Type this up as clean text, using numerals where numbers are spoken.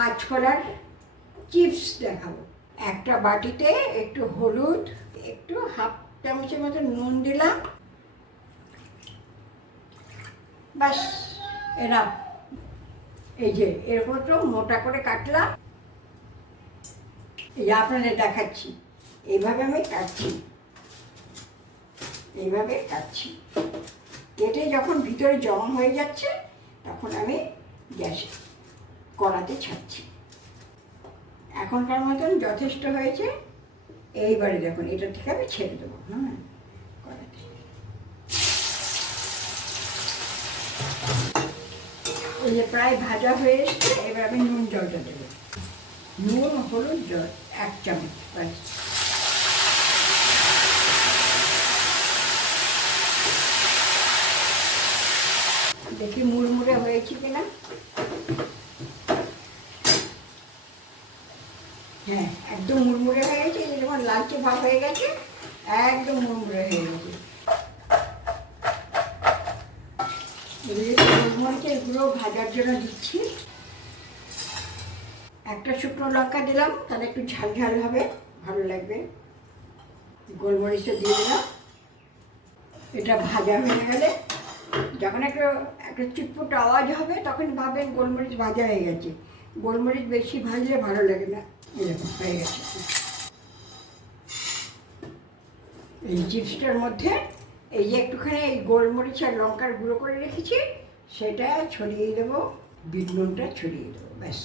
কাঁচকলার চিপস দেখাবো। একটা বাটিতে একটু হলুদ, একটু হাফ চামচের মতো নুন দিলাম, ব্যাস এরা। এই যে এরকম একটু মোটা করে কাটলাম, এই যে আপনাদের দেখাচ্ছি, এইভাবে আমি কাটছি, এইভাবে কাটছি। কেটে যখন ভিতরে জমা হয়ে যাচ্ছে তখন আমি গ্যাসে কড়াতে ছাড়ছি। এখনকার মতন যথেষ্ট হয়েছে। এইবারে দেখুন এটা থেকে আমি ছেড়ে দেবো। হ্যাঁ, কড়াতে এই যে প্রায় ভাজা হয়ে এসছে। এবার আমি নুন জলটা দেবো, নুন হলুদ জল 1 চামচ ব্যাস। দেখি মুড়মুড়ে হয়েছে কিনা। হ্যাঁ, একদম মুড়মুড়ে হয়ে গেছে। এই যখন লালচে ভাব হয়ে গেছে, একদম মুড়মুড়ে হয়ে গেছে। গোলমরিচের গুঁড়ো ভাজার জন্য দিচ্ছি। একটা শুকনো লঙ্কা দিলাম, তাহলে একটু ঝাল ঝাল হবে, ভালো লাগবে। গোলমরিচটা দিয়ে দিলাম। এটা ভাজা হয়ে গেলে যখন একটা চুটপুট আওয়াজ হবে তখন ভাবেন গোলমরিচ ভাজা হয়ে গেছে। গোলমরিচ বেশি ভাজলে ভালো লাগে না। এরকম হয়ে গেছে। এই চিপসটার মধ্যে এই যে একটুখানি এই গোলমরিচ আর লঙ্কার গুঁড়ো করে রেখেছি, সেটা ছড়িয়ে দেবো, বিট নুনটা ছড়িয়ে দেবো, ব্যাস।